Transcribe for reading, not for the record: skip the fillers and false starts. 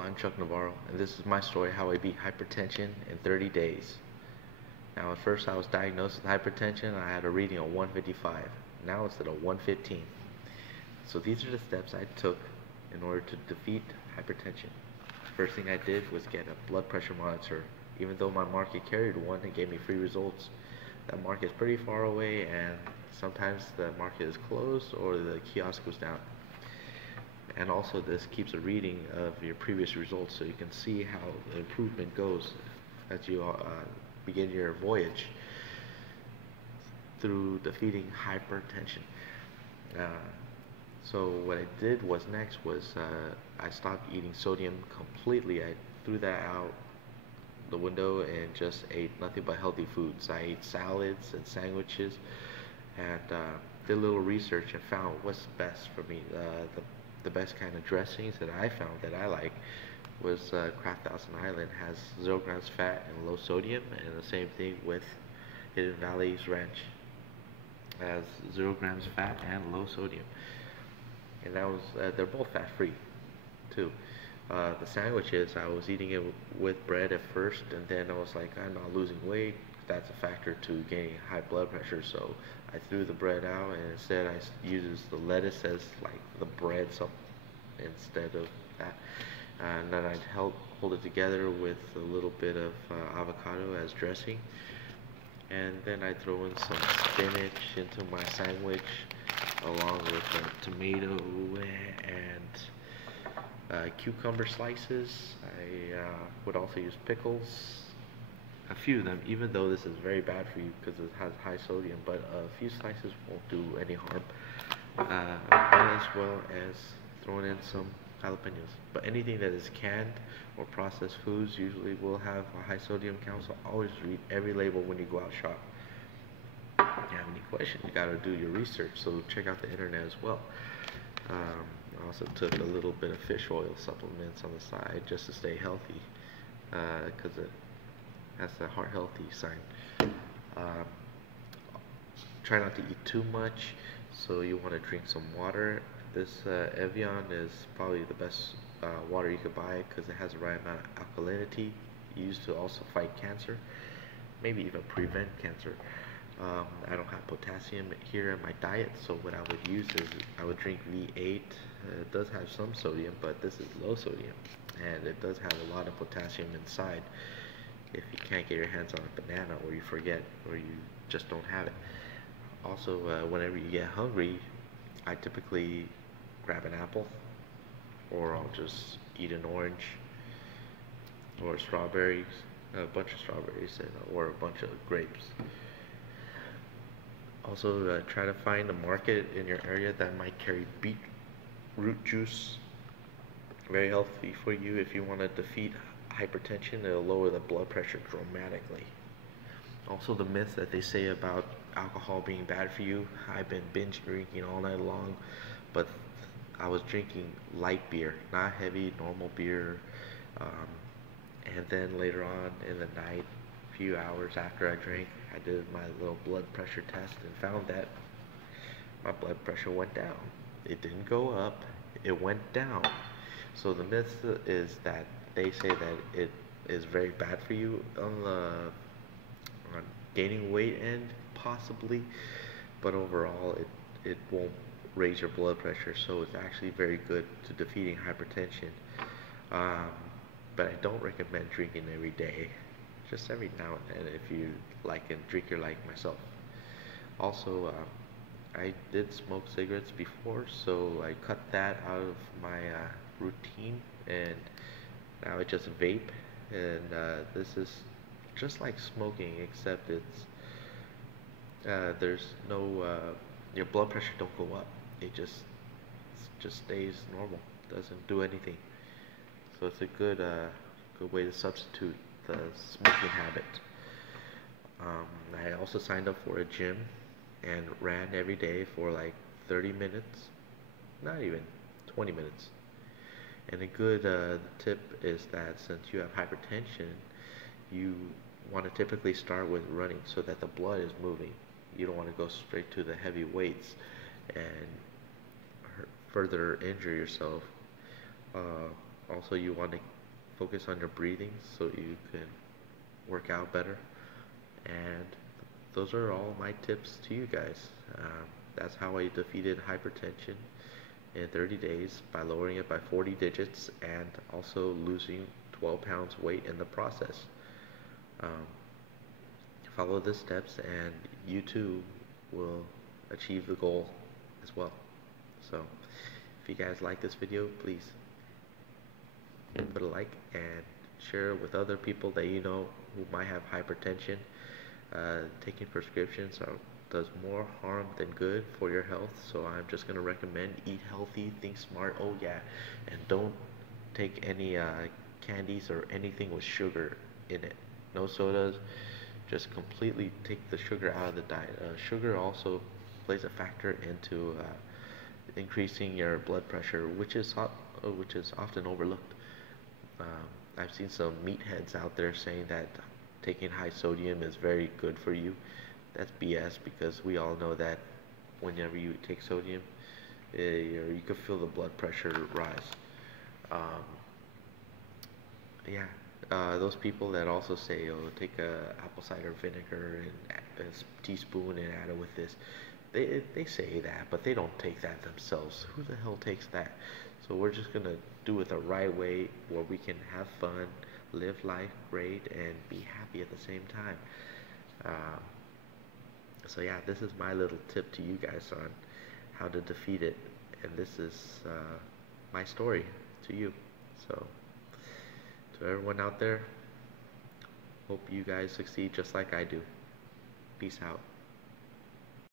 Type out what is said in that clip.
I'm Chuck Navarro, and this is my story how I beat hypertension in 30 days. Now, at first, I was diagnosed with hypertension. I had a reading of 155. Now it's at a 115. So these are the steps I took in order to defeat hypertension. First thing I did was get a blood pressure monitor. Even though my market carried one, it gave me free results. That market is pretty far away, and sometimes the market is closed or the kiosk goes down. And also this keeps a reading of your previous results so you can see how the improvement goes as you begin your voyage through defeating hypertension. Uh, so what I did was next was I stopped eating sodium completely. I threw that out the window and just ate nothing but healthy foods. I ate salads and sandwiches and did a little research and found what's best for me. The best kind of dressings that I found that I like was Kraft Thousand Island has 0 grams fat and low sodium, and the same thing with Hidden Valley's Ranch has 0 grams fat and low sodium. And that was they're both fat free too. The sandwiches, I was eating it with bread at first, and then I was like, I'm not losing weight. That's a factor to gaining high blood pressure, so I threw the bread out, and instead I uses the lettuce as like the bread, so instead of that, and then I'd hold it together with a little bit of avocado as dressing, and then I throw in some spinach into my sandwich along with tomato and cucumber slices. I would also use pickles, a few of them, even though this is very bad for you because it has high sodium, but a few slices won't do any harm, as well as throwing in some jalapenos. But anything that is canned or processed foods usually will have a high sodium count, so always read every label when you go out shop. If you have any questions, you gotta do your research, so check out the internet as well. I also took a little bit of fish oil supplements on the side just to stay healthy, because that's the heart healthy sign. Try not to eat too much, so you want to drink some water. This Evian is probably the best water you could buy because it has the right amount of alkalinity used to also fight cancer, maybe even prevent cancer. I don't have potassium here in my diet, so what I would use is I would drink V8. It does have some sodium, but this is low sodium, and it does have a lot of potassium inside. If you can't get your hands on a banana, or you forget, or you just don't have it. Also, whenever you get hungry, I typically grab an apple, or I'll just eat an orange, or strawberries, a bunch of strawberries, or a bunch of grapes. Also, try to find a market in your area that might carry beetroot juice. Very healthy for you if you want to defeat hypertension. It'll lower the blood pressure dramatically. Also, the myth that they say about alcohol being bad for you. I've been binge drinking all night long, but I was drinking light beer, not heavy, normal beer. And then later on in the night, a few hours after I drank, I did my little blood pressure test and found that my blood pressure went down. It didn't go up, it went down. So the myth is that they say that it is very bad for you on gaining weight end, possibly, but overall it won't raise your blood pressure, so it's actually very good to defeating hypertension. But I don't recommend drinking every day, just every now and then if you like and drinker like myself. Also, I did smoke cigarettes before, so I cut that out of my routine, and now I just vape, and this is just like smoking, except there's no your blood pressure don't go up. It just stays normal, doesn't do anything. So it's a good way to substitute the smoking habit. I also signed up for a gym and ran every day for like 30 minutes, not even 20 minutes. And a good tip is that since you have hypertension, you want to typically start with running so that the blood is moving. You don't want to go straight to the heavy weights and further injure yourself. Also, you want to focus on your breathing so you can work out better. And those are all my tips to you guys. That's how I defeated hypertension in 30 days by lowering it by 40 digits and also losing 12 pounds weight in the process. Um, Follow the steps and you too will achieve the goal as well. So if you guys like this video, please put a like and share it with other people that you know who might have hypertension. Taking prescriptions does more harm than good for your health, so I'm just going to recommend eat healthy, think smart, oh yeah, and don't take any candies or anything with sugar in it. No sodas, just completely take the sugar out of the diet. Sugar also plays a factor into increasing your blood pressure, which is often overlooked. Um, I've seen some meatheads out there saying that taking high sodium is very good for you. That's BS because we all know that whenever you take sodium, you can feel the blood pressure rise. Um, yeah, those people that also say, "Oh, take a apple cider vinegar and a teaspoon and add it with this," they say that, but they don't take that themselves. Who the hell takes that? So we're just gonna do it the right way, where we can have fun, live life great, and be happy at the same time. Um, so yeah, this is my little tip to you guys on how to defeat it, and this is my story to you. So to everyone out there, hope you guys succeed just like I do. Peace out.